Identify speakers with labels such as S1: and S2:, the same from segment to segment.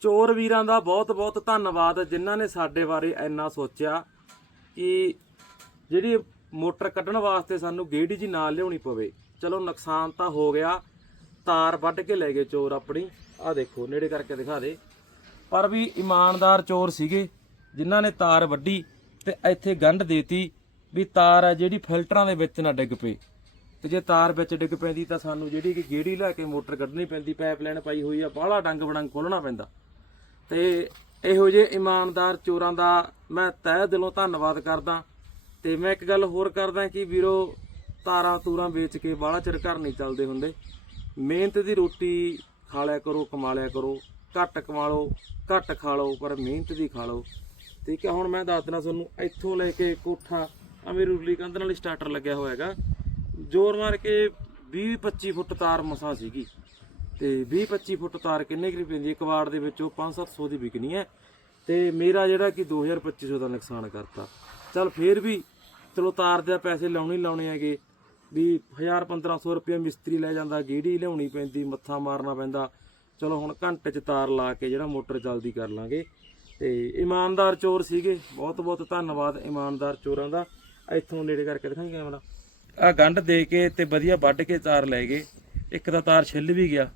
S1: ਚੋਰ ਵੀਰਾਂ ਦਾ ਬਹੁਤ ਬਹੁਤ ਧੰਨਵਾਦ ਜਿਨ੍ਹਾਂ ਨੇ ਸਾਡੇ ਬਾਰੇ ਇੰਨਾ ਸੋਚਿਆ ਕਿ ਜਿਹੜੀ ਮੋਟਰ ਕੱਢਣ ਵਾਸਤੇ ਸਾਨੂੰ ਗੇੜੀ ਜੀ ਨਾਲ ਲਿਆਉਣੀ ਪਵੇ। ਚਲੋ, ਨੁਕਸਾਨ ਤਾਂ ਹੋ ਗਿਆ। ਤਾਰ ਵੱਢ ਕੇ ਲੈ ਗਏ ਚੋਰ ਆਪਣੀ। ਆਹ ਦੇਖੋ, ਨੇੜੇ ਕਰਕੇ ਦਿਖਾ ਦੇ। ਪਰ ਵੀ ਇਮਾਨਦਾਰ ਚੋਰ ਸੀਗੇ, ਜਿਨ੍ਹਾਂ ਨੇ ਤਾਰ ਵੱਢੀ ਤੇ ਇੱਥੇ ਗੰਢ ਦੇਤੀ ਵੀ ਤਾਰ ਆ ਜਿਹੜੀ ਫਿਲਟਰਾਂ ਦੇ ਵਿੱਚ ਨਾ ਡਿੱਗ ਪਏ। ਤੇ ਜੇ ਤਾਰ ਵਿੱਚ ਡਿੱਗ ਪੈਂਦੀ ਤਾਂ ਸਾਨੂੰ ਜਿਹੜੀ ਕਿ ਗੇੜੀ ਲੈ ਕੇ ਮੋਟਰ ਕੱਢਣੀ ਪੈਂਦੀ, ਪਾਈਪਲਾਈਨ ਪਾਈ ਹੋਈ ਆ, ਬਾਹਲਾ ਡੰਗ ਬੜੰਗ ਖੋਲਣਾ ਪੈਂਦਾ। ਤੇ ਇਹੋ ਜਿਹੇ ਇਮਾਨਦਾਰ ਚੋਰਾਂ ਦਾ ਮੈਂ ਤਹਿ ਦਿਲੋਂ ਧੰਨਵਾਦ ਕਰਦਾ। ਤੇ ਮੈਂ ਇੱਕ ਗੱਲ ਹੋਰ ਕਰਦਾ ਕਿ ਵੀਰੋ, ਤਾਰਾਂ ਤੂਰਾਂ ਵੇਚ ਕੇ ਬਾਹਲਾ ਚਿਰ ਘਰ ਨਹੀਂ ਚੱਲਦੇ ਹੁੰਦੇ। ਮਿਹਨਤ ਦੀ ਰੋਟੀ ਖਾ ਲਿਆ ਕਰੋ, ਕਮਾ ਲਿਆ ਕਰੋ, ਘੱਟ ਕਮਾ ਲਓ ਘੱਟ ਖਾ ਲਓ, ਪਰ ਮਿਹਨਤ ਦੀ ਖਾ ਲਓ। ਠੀਕ ਹੈ, ਹੁਣ ਮੈਂ ਦੱਸ ਦਿਨਾ ਤੁਹਾਨੂੰ, ਇੱਥੋਂ ਲੈ ਕੇ ਕੋਠਾ ਆ ਮੇਰੀ ਉਰਲੀ ਕੰਧ ਨਾਲ ਸਟਾਰਟਰ ਲੱਗਿਆ ਹੋਇਆ ਹੈਗਾ। ਜ਼ੋਰ ਮਾਰ ਕੇ 20 25 ਫੁੱਟ ਤਾਰ ਮਸਾਂ ਸੀਗੀ। ਤੇ 20 25 ਫੁੱਟ ਤਾਰ ਕਿੰਨੇ ਕੁ ਪੈਂਦੀ ਹੈ? ਕਵਾੜ ਦੇ ਵਿੱਚ ਵਿੱਚੋਂ 5-700 ਦੀ ਵਿਕਣੀ ਹੈ। ਤੇ ਮੇਰਾ ਜਿਹੜਾ ਕਿ 2000-2500 ਦਾ ਨੁਕਸਾਨ ਕਰਤਾ। ਚਲ ਫੇਰ ਵੀ ਚਲੋ ਤਾਰ ਦੇ ਪੈਸੇ ਲਾਉਣੇ ਲਾਉਣੇ ਹੈਗੇ। ਵੀ 1000-1500 ਰੁਪਏ ਮਿਸਤਰੀ ਲੈ ਜਾਂਦਾ, ਗੇੜੀ ਲਿਆਉਣੀ ਪੈਂਦੀ, ਮੱਥਾ ਮਾਰਨਾ ਪੈਂਦਾ। ਚਲੋ ਹੁਣ ਘੰਟੇ ਚ ਤਾਰ ਲਾ ਕੇ ਜਿਹੜਾ ਮੋਟਰ ਜਲਦੀ ਕਰ ਲਾਂਗੇ। ਤੇ ਇਮਾਨਦਾਰ ਚੋਰ ਸੀਗੇ। ਬਹੁਤ ਬਹੁਤ ਧੰਨਵਾਦ ਇਮਾਨਦਾਰ ਚੋਰਾਂ ਦਾ। ਇੱਥੋਂ ਨੇੜੇ ਕਰਕੇ ਦਿਖਾਈ ਕੈਮਰਾ ਆ ਗੰਢ ਦੇ ਕੇ ਤੇ ਵਧੀਆ ਵੱਢ ਕੇ ਤਾਰ ਲੈ ਗਏ। ਇੱਕ ਤਾਂ ਤਾਰ ਛਿੱਲ ਵੀ ਗਿਆ।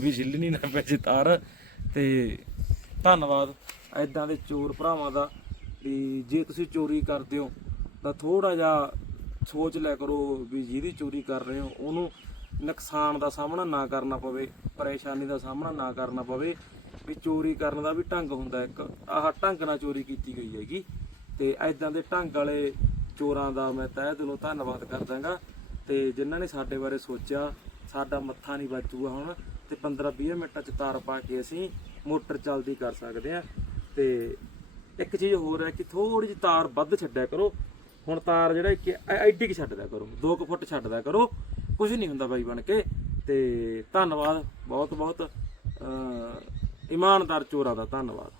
S1: ਵੀ ਛਿੱਲਣੀ ਨਾ ਪੈ ਤਾਰ। ਤੇ ਧੰਨਵਾਦ ਐਦਾਂ ਦੇ ਚੋਰ ਭਰਾਵਾਂ ਦਾ ਵੀ ਜੇ ਤੁਸੀਂ ਚੋਰੀ ਕਰਦੇ ਹੋ ਤਾਂ ਥੋੜਾ ਜਿਹਾ ਸੋਚ ਲਿਆ ਕਰੋ ਵੀ ਜਿਹਦੀ ਚੋਰੀ ਕਰ ਰਹੇ ਹੋ ਉਹਨੂੰ ਨੁਕਸਾਨ ਦਾ ਸਾਹਮਣਾ ਨਾ ਕਰਨਾ ਪਵੇ, ਪਰੇਸ਼ਾਨੀ ਦਾ ਸਾਹਮਣਾ ਨਾ ਕਰਨਾ ਪਵੇ। ਵੀ ਚੋਰੀ ਕਰਨ ਦਾ ਵੀ ਢੰਗ ਹੁੰਦਾ ਇੱਕ। ਆਹ ਢੰਗ ਨਾਲ ਚੋਰੀ ਕੀਤੀ ਗਈ ਹੈਗੀ। ਤੇ ਐਦਾਂ ਦੇ ਢੰਗ ਵਾਲੇ ਚੋਰਾਂ ਦਾ ਮੈਂ ਤਹਿ ਦਿਲੋਂ ਧੰਨਵਾਦ ਕਰਦਾਗਾ। ਤੇ ਜਿਨ੍ਹਾਂ ਨੇ ਸਾਡੇ ਬਾਰੇ ਸੋਚਿਆ ਸਾਡਾ ਮੱਥਾ ਨਹੀਂ ਬਚੂਗਾ ਹੁਣ ਤੇ 15-20 ਮਿੰਟਾਂ ਚ ਤਾਰ ਪਾ ਕੇ ਅਸੀਂ ਮੋਟਰ ਚੱਲਦੀ ਕਰ ਸਕਦੇ ਆ ਤੇ ਇੱਕ ਚੀਜ਼ ਹੋਰ ਹੈ ਕਿ ਥੋੜੀ ਜਿਹੀ ਤਾਰ ਵੱਧ ਛੱਡਿਆ ਕਰੋ। ਹੁਣ ਤਾਰ ਜਿਹੜਾ ਕਿ ਐਡੀ ਕਿ ਛੱਡਦਾ ਕਰੋ। 2 ਫੁੱਟ ਛੱਡਦਾ ਕਰੋ। ਕੁਝ ਨਹੀਂ ਹੁੰਦਾ ਬਾਈ ਬਣ ਕੇ। ਤੇ ਧੰਨਵਾਦ ਬਹੁਤ ਬਹੁਤ ਇਮਾਨਦਾਰ ਚੋਰਾਂ ਦਾ ਧੰਨਵਾਦ।